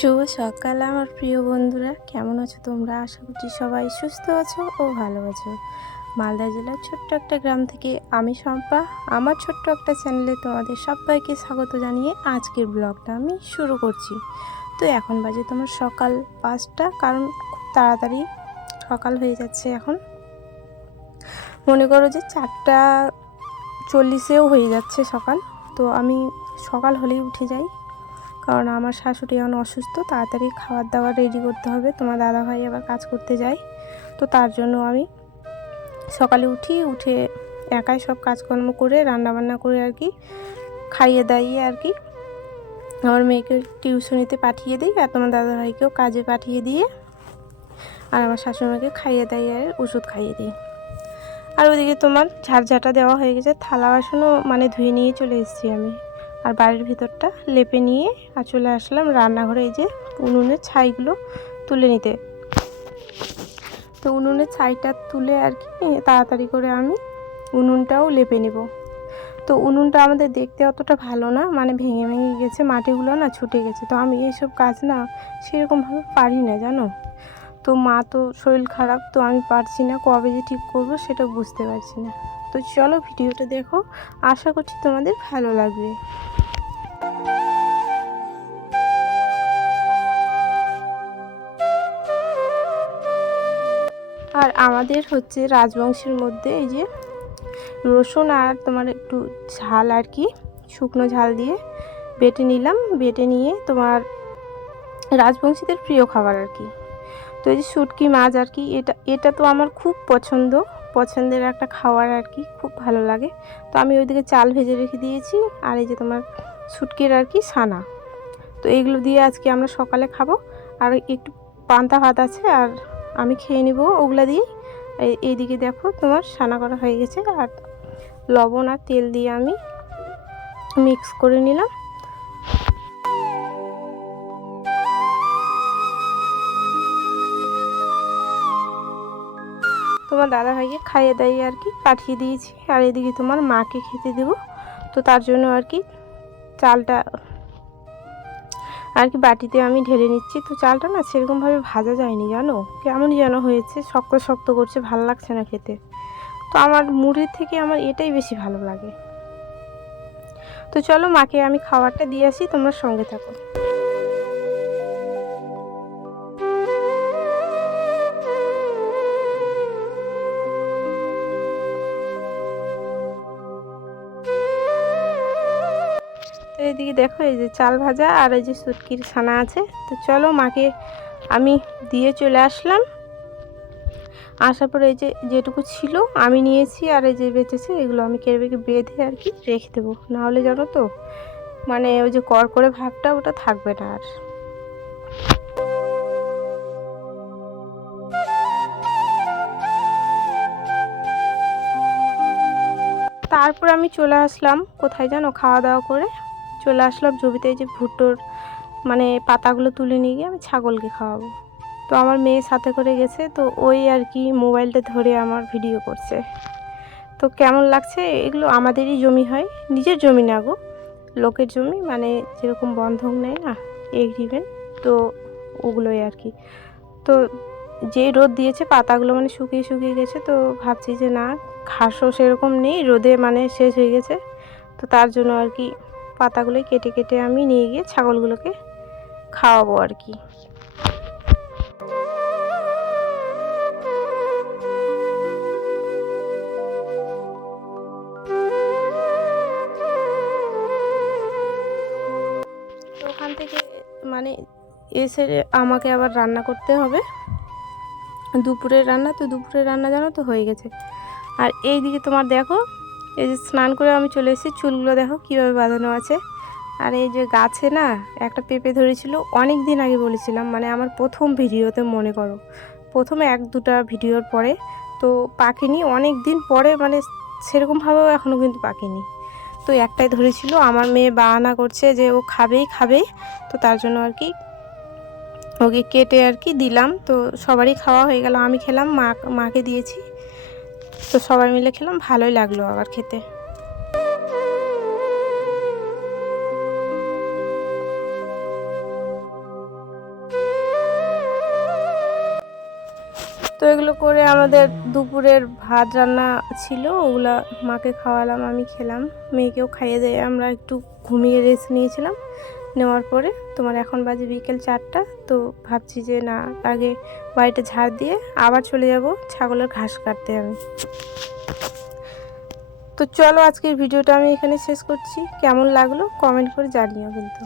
শুভ সকাল আমার প্রিয় বন্ধুরা, কেমন আছো তোমরা? আশা করছি সবাই সুস্থ আছো ও ভালো আছো। মালদা জেলার ছোট্ট একটা গ্রাম থেকে আমি শম্পা, আমার ছোট্ট একটা চ্যানেলে তোমাদের সবাইকে স্বাগত জানিয়ে আজকের ব্লগটা আমি শুরু করছি। তো এখন বাজে তোমার সকাল 5টা, কারণ খুব তাড়াতাড়ি সকাল হয়ে যাচ্ছে। এখন মনে করো যে 4:40-এও হয়ে যাচ্ছে সকাল। তো আমি সকাল হলেই উঠে যাই, কারণ আমার শাশুড়ি এখন অসুস্থ, তাড়াতাড়ি খাবার দাবার রেডি করতে হবে। তোমার দাদাভাই আবার কাজ করতে যায়, তো তার জন্য আমি সকালে উঠে একাই সব কাজকর্ম করে রান্নাবান্না করে আর কি খাইয়ে দাইয়ে আর কি আমার মেয়েকে টিউশনিতে পাঠিয়ে দিই, আর তোমার দাদাভাইকেও কাজে পাঠিয়ে দিয়ে আর আমার শাশুড়িমাকে খাইয়ে দাইয়ে আর ওষুধ খাইয়ে দিই। আর ওদিকে তোমার ঝাড়ঝাঁটা দেওয়া হয়ে গেছে, থালা বাসনও মানে ধুয়ে নিয়ে চলে এসেছি আমি, আর বাড়ির ভিতরটা লেপে নিয়ে আর চলে আসলাম রান্নাঘরে। এই যে উনুনের ছাইগুলো তুলে নিতে, তো উনুনের ছাইটা তুলে আর কি তাড়াতাড়ি করে আমি উনুনটাও লেপে নেব। তো উনুনটা আমাদের দেখতে অতটা ভালো না, মানে ভেঙে ভেঙে গেছে, মাটিগুলো না ছুটে গেছে। তো আমি এইসব কাজ না সেরকমভাবে পারি না, জানো তো। মা তো শরীর খারাপ, তো আমি পারছি না, কবে যে ঠিক করবো সেটা বুঝতে পারছি না। তো চলো ভিডিওটা দেখো, আশা করছি তোমাদের ভালো লাগবে। আর আমাদের হচ্ছে রাজবংশের মধ্যে এই যে রসুন আর তোমার একটু ঝাল আর কি, শুকনো ঝাল দিয়ে বেটে নিলাম। বেটে নিয়ে তোমার রাজবংশীদের প্রিয় খাবার আর কি। তো এই যে শুটকি মাছ আর কি, এটা তো আমার খুব পছন্দের একটা খাবার আর কি, খুব ভালো লাগে। তো আমি ওইদিকে চাল ভেজে রেখে দিয়েছি, আর এই যে তোমার শুটকির আর কি ছানা। তো এইগুলো দিয়ে আজকে আমরা সকালে খাবো। আর একটু পান্তা ভাত আছে, আর আমি খেয়ে নিব ওগুলা দিয়ে। এইদিকে দেখো তোমার ছানা করা হয়ে গেছে, আর লবণ আর তেল দিয়ে আমি মিক্স করে নিলাম। তোমার দাদাভাইকে খাইয়ে দাইয়ে আর কি পাঠিয়ে দিয়েছি, আর এদিকে তোমার মাকে খেতে দেবো। তো তার জন্য আর কি চালটা আর কি বাটিতে আমি ঢেলে নিচ্ছি। তো চালটা না সেরকমভাবে ভাজা যায়নি, জানো, কেমন যেন হয়েছে, শক্ত শক্ত করছে, ভালো লাগছে না খেতে। তো আমার মুড়ির থেকে আমার এটাই বেশি ভালো লাগে। তো চলো মাকে আমি খাবারটা দিয়ে আসি, তোমরা সঙ্গে থাকো। তো এদিকে দেখো এই যে চাল ভাজা আর এই যে শুটকির ছানা আছে। তো চলো মাকে আমি দিয়ে চলে আসলাম। আসার পরে এই যে যেটুকু ছিল আমি নিয়েছি, আর এই যে বেঁচেছে এগুলো আমি কেটে বেঁধে আর কি রেখে দেবো, নাহলে জানো তো মানে ওই যে করে ভাবটা ওটা থাকবে না আর। তারপর আমি চলে আসলাম কোথায় জানো, খাওয়া দাওয়া করে চলে আসলাম জমিতে। এই যে ভুট্টোর মানে পাতাগুলো তুলে নিয়ে গিয়ে আমি ছাগলকে খাওয়াবো। তো আমার মেয়ে সাথে করে গেছে, তো ওই আর কি মোবাইলটা ধরে আমার ভিডিও করছে। তো কেমন লাগছে, এগুলো আমাদেরই জমি হয়, নিজের জমি না গো, লোকের জমি, মানে যেরকম বন্ধক নেয় না এগ্রিমেন্ট, তো ওগুলোই আর কি। তো যে রোদ দিয়েছে পাতাগুলো মানে শুকিয়ে শুকিয়ে গেছে, তো ভাবছি যে না, ঘাসও সেরকম নেই, রোদে মানে শেষ হয়ে গেছে। তো তার জন্য আর কি পাতাগুলোই কেটে কেটে আমি নিয়ে গিয়ে ছাগলগুলোকে খাওয়াবো আর কি। তো ওখান থেকে মানে এসে আমাকে আবার রান্না করতে হবে, দুপুরের রান্না। তো দুপুরের রান্না জানো তো হয়ে গেছে। আর এই দিকে তোমার দেখো, এই যে স্নান করে আমি চলে এসেছি, চুলগুলো দেখো কীভাবে বাঁধানো আছে। আর এই যে গাছে না একটা পেঁপে ধরেছিল, অনেক দিন আগে বলেছিলাম, মানে আমার প্রথম ভিডিওতে মনে করো, প্রথমে 1-2টা ভিডিওর পরে। তো পাকেনি অনেক দিন পরে, মানে সেরকমভাবেও এখনও কিন্তু পাকেনি। তো একটাই ধরেছিল, আমার মেয়ে বাহানা করছে যে ও খাবেই। তো তার জন্য আর কি ওকে কেটে আর কি দিলাম। তো সবারই খাওয়া হয়ে গেল, আমি খেলাম, মাকে দিয়েছি। তো সবাই মিলে খেলাম, ভালোই লাগলো আবার খেতে। তো এগুলো করে আমাদের দুপুরের ভাত রান্না ছিল, ওগুলা মাকে খাওয়ালাম, আমি খেলাম, মেয়েকেও খাইয়ে দিয়ে আমরা একটু ঘুমিয়ে রেস্ট নিয়েছিলাম। নেওয়ার পরে তোমার এখন বাজে বিকেল 4টা। তো ভাবছি যে না, আগে বাড়িটা ঝাড় দিয়ে আবার চলে যাব ছাগলের ঘাস কাটতে আমি। তো চলো আজকের ভিডিওটা আমি এখানে শেষ করছি। কেমন লাগলো কমেন্ট করে জানিও কিন্তু।